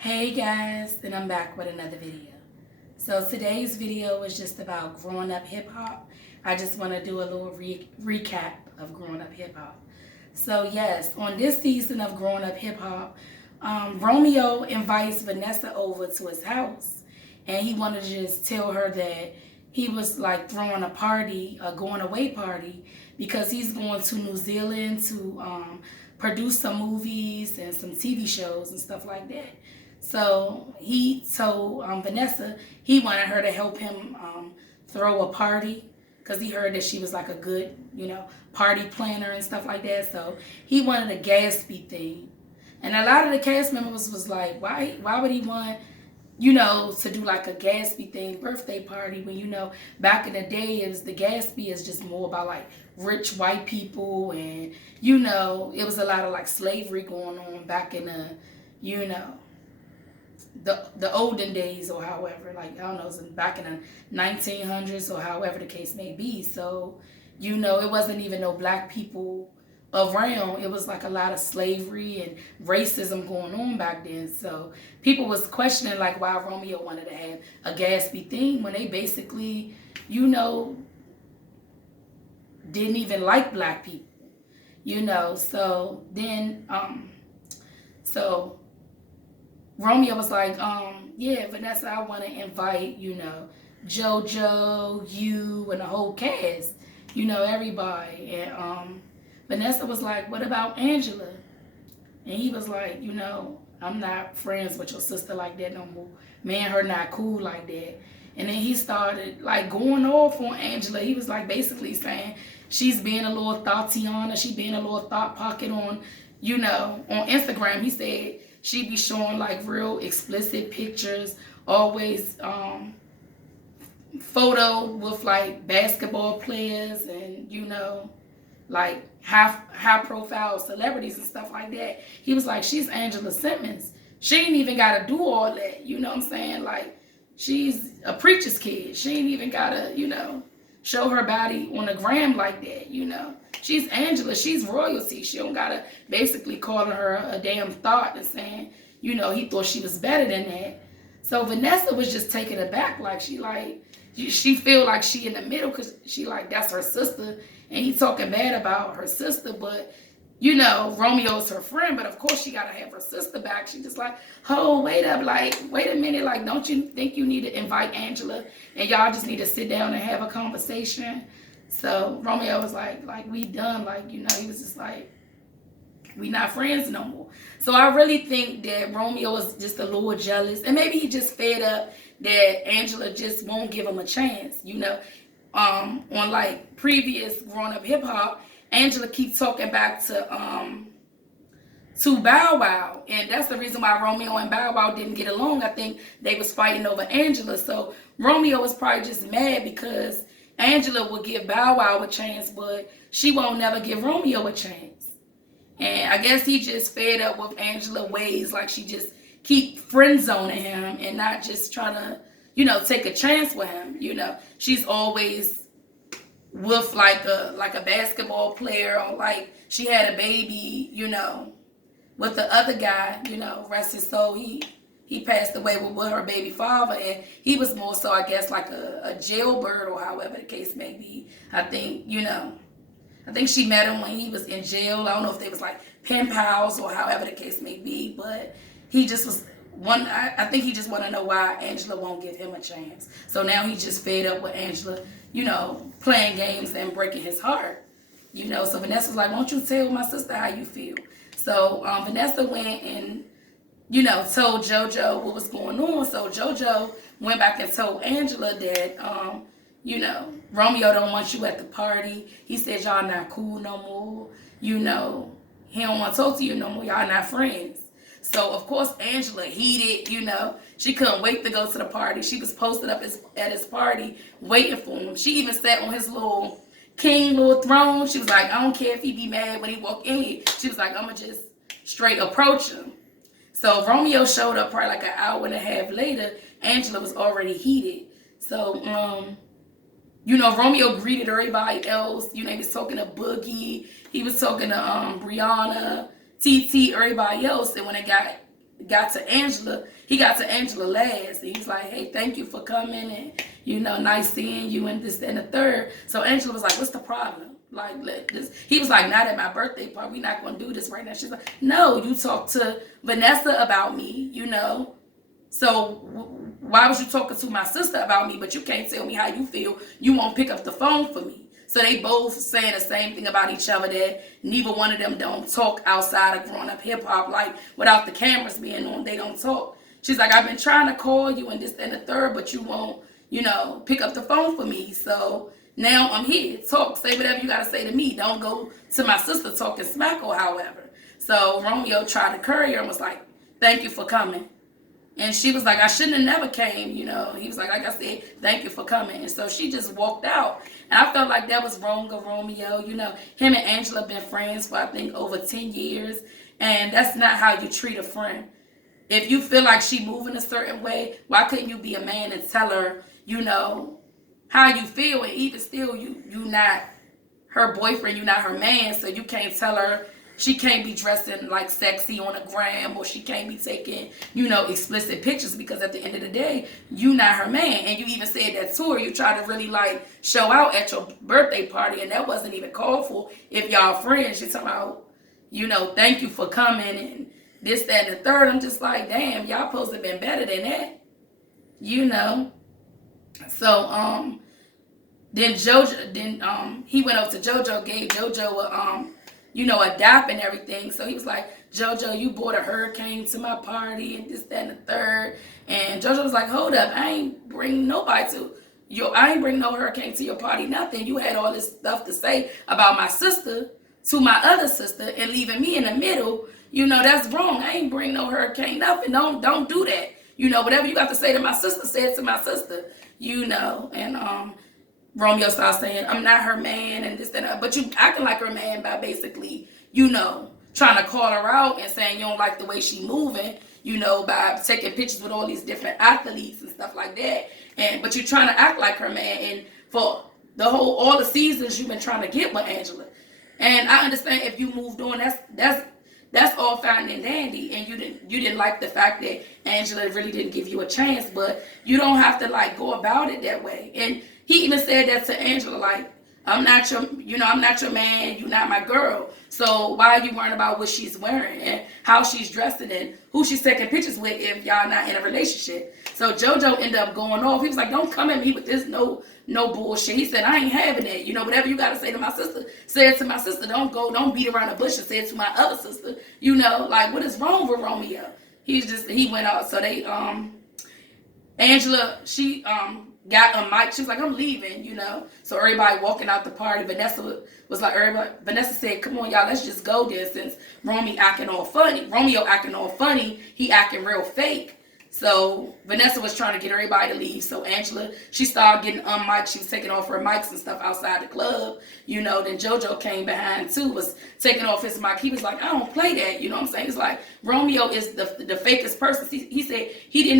Hey guys, and I'm back with another video. So today's video is just about growing up hip hop. I just want to do a little recap of growing up hip hop. So yes, on this season of growing up hip hop, Romeo invites Vanessa over to his house, and he wanted to just tell her that he was like throwing a party, a going away party, because he's going to New Zealand to produce some movies and some TV shows and stuff like that. So he told Vanessa he wanted her to help him throw a party because he heard that she was like a good, party planner and stuff like that. So he wanted a Gatsby theme. And a lot of the cast members was like, why would he want, to do like a Gatsby themed birthday party when, back in the day, it was the Gatsby is just more about like rich white people. And, it was a lot of like slavery going on back in the, the olden days, or however, like I don't know, back in the 1900s or however the case may be. So it wasn't even no black people around. It was like a lot of slavery and racism going on back then. So people was questioning like why Romeo wanted to have a Gatsby theme when they basically didn't even like black people. So then so Romeo was like, yeah, Vanessa, I want to invite, JoJo, you, and the whole cast, everybody. And Vanessa was like, what about Angela? And he was like, I'm not friends with your sister like that no more. Me and her not cool like that. And then he started like going off on Angela. He was like basically saying she's being a little Thotiana. She being a little thought pocket on, on Instagram. He said she be showing like real explicit pictures, always photo with like basketball players and like high profile celebrities and stuff like that. He was like, she's Angela Simmons. She ain't even gotta do all that. You know what I'm saying? Like she's a preacher's kid. She ain't even gotta, show her body on the gram like that. She's Angela. She's royalty. She don't gotta basically calling her a damn thought and saying, he thought she was better than that. So Vanessa was just taken aback. Like she feel like she in the middle because she like that's her sister, and he talking bad about her sister, but Romeo's her friend, but of course she gotta have her sister back. She just like, oh, wait a minute, like, don't you think you need to invite Angela and y'all just need to sit down and have a conversation? So Romeo was like we done, like, he was just like, we not friends no more. So I really think that Romeo is just a little jealous, and maybe he just fed up that Angela just won't give him a chance, on like previous growing up hip hop. Angela keeps talking back to Bow Wow, and that's the reason why Romeo and Bow Wow didn't get along. I think they was fighting over Angela. So Romeo was probably just mad because Angela will give Bow Wow a chance, but she won't never give Romeo a chance. And I guess he just fed up with Angela ways, like she just keep friend zoning him and not just trying to, take a chance with him. She's always with like a basketball player, or like she had a baby, with the other guy, rest his soul. He passed away with her baby father, and he was more so, I guess, like a jailbird, or however the case may be. I think she met him when he was in jail. I don't know if they was like pen pals or however the case may be, but he just was one. I think he just want to know why Angela won't give him a chance. So now he's just fed up with Angela, playing games and breaking his heart. So Vanessa's like, won't you tell my sister how you feel? So Vanessa went and, told JoJo what was going on. So JoJo went back and told Angela that, Romeo don't want you at the party. He said y'all not cool no more. He don't want to talk to you no more. Y'all not friends. So of course Angela heated, she couldn't wait to go to the party. She was posted up at his party waiting for him. She even sat on his little throne. She was like, I don't care if he be mad when he walk in here. She was like, I'm gonna just straight approach him. So Romeo showed up probably like an hour and a half later. Angela was already heated. So Romeo greeted everybody else. He was talking to Boogie. He was talking to Brianna, TT, everybody else. And when it got got to Angela, he got to Angela last. And he's like, hey, thank you for coming, and nice seeing you, and this and the third. So Angela was like, what's the problem? Like, this. He was like, not at my birthday party. We're not gonna do this right now. She's like, no, you talk to Vanessa about me, So why was you talking to my sister about me, but you can't tell me how you feel? You won't pick up the phone for me. So they both saying the same thing about each other, that neither one of them don't talk outside of growing up hip hop. Like, without the cameras being on, they don't talk. She's like, I've been trying to call you and this and the third, but you won't, pick up the phone for me. So now I'm here. Talk, say whatever you gotta say to me. Don't go to my sister talking smack or however. So Romeo tried to curry her and was like, thank you for coming. And she was like, I shouldn't have never came, He was like I said, thank you for coming. And so she just walked out. And I felt like that was wrong of Romeo. Him and Angela been friends for, I think, over 10 years. And that's not how you treat a friend. If you feel like she moving a certain way, why couldn't you be a man and tell her, how you feel? And even still, you not her boyfriend, you not her man. So you can't tell her she can't be dressing like sexy on a gram, or she can't be taking, explicit pictures, because at the end of the day, you not her man. And you even said that to her. You try to really like show out at your birthday party, and that wasn't even called for if y'all friends. You're talking about, thank you for coming and this, that, and the third. I'm just like, damn, y'all supposed to have been better than that. So then he went up to JoJo, gave JoJo a dap and everything. So he was like, JoJo, you brought a hurricane to my party and this, that, and the third. And JoJo was like, hold up, I ain't bring nobody to I ain't bring no hurricane to your party, nothing. You had all this stuff to say about my sister to my other sister and leaving me in the middle. That's wrong. I ain't bring no hurricane, nothing. Don't do that. Whatever you got to say to my sister, say it to my sister. And Romeo starts saying, I'm not her man and this and that. But you acting like her man by basically, trying to call her out and saying you don't like the way she moving, by taking pictures with all these different athletes and stuff like that. But you're trying to act like her man. And for all the seasons you've been trying to get with Angela. And I understand if you moved on, that's all fine and dandy, and you didn't like the fact that Angela really didn't give you a chance, but you don't have to like go about it that way. And he even said that to Angela, like, I'm not your man, you're not my girl. So why are you worrying about what she's wearing and how she's dressing and who she's taking pictures with if y'all not in a relationship? So JoJo ended up going off. He was like, don't come at me with this no bullshit. He said, I ain't having it. Whatever you got to say to my sister, say it to my sister. Don't beat around the bush and say it to my other sister. Like, what is wrong with Romeo? He went out. So they, Angela, she, got a mic. She was like, I'm leaving, So everybody walking out the party. Vanessa was like, Vanessa said, come on, y'all, let's just go there, since Romeo acting all funny. He acting real fake. So Vanessa was trying to get everybody to leave. So Angela, she started getting unmiked. She was taking off her mics and stuff outside the club. Then JoJo came behind too, was taking off his mic. He was like, I don't play that. You know what I'm saying? It's like Romeo is the fakest person. He said he don't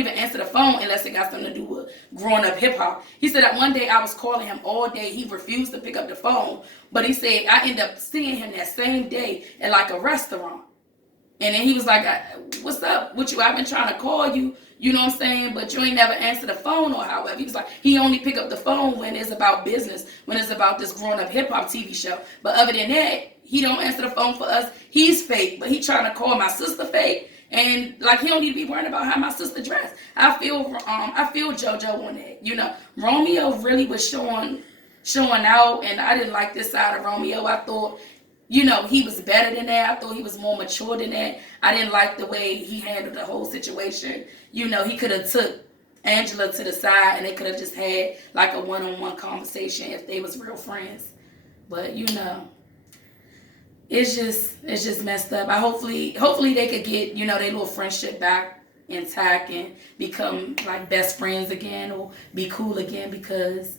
even answer the phone unless it got something to do with growing up hip hop. He said that one day I was calling him all day. He refused to pick up the phone. But he said I ended up seeing him that same day at like a restaurant. And then he was like, what's up with you? I've been trying to call you, you know what I'm saying? But you ain't never answer the phone or however. He was like, he only pick up the phone when it's about business, when it's about this growing up hip hop TV show. But other than that, he don't answer the phone for us. He's fake, but he trying to call my sister fake. And like, he don't need to be worrying about how my sister dressed. I feel JoJo on that. Romeo really was showing out, and I didn't like this side of Romeo. I thought, he was better than that. I thought he was more mature than that. I didn't like the way he handled the whole situation. He could have took Angela to the side and they could have just had like a one-on-one conversation if they was real friends. But it's just messed up. Hopefully they could get, their little friendship back intact and become like best friends again or be cool again, because,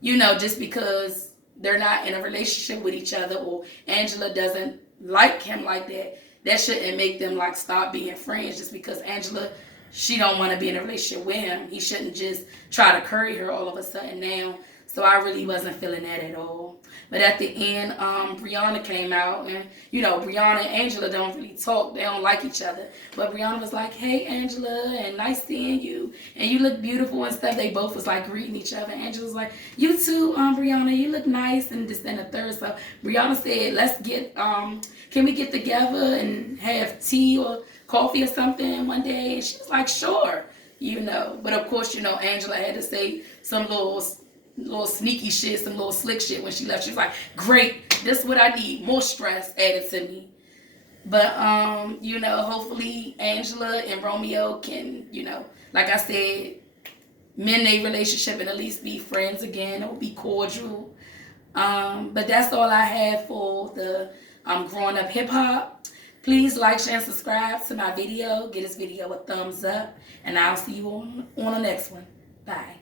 just because they're not in a relationship with each other or Angela doesn't like him like that, that shouldn't make them like stop being friends just because Angela, she don't want to be in a relationship with him. He shouldn't just try to curry her all of a sudden now. So I really wasn't feeling that at all. But at the end, Brianna came out, and Brianna and Angela don't really talk. They don't like each other. But Brianna was like, "Hey, Angela, and nice seeing you, and you look beautiful and stuff." They both was like greeting each other. Angela was like, "You too, Brianna, you look nice," and this and the third. So Brianna said, "Let's get, can we get together and have tea or coffee or something one day?" And she was like, "Sure." But of course, Angela had to say some little sneaky shit, some little slick shit when she left. She was like, "Great, this is what I need, more stress added to me." But hopefully Angela and Romeo can, like I said, mend a relationship and at least be friends again or be cordial. But that's all I have for the growing up hip hop. Please like, share, and subscribe to my video. Give this video a thumbs up, and I'll see you on the next one. Bye.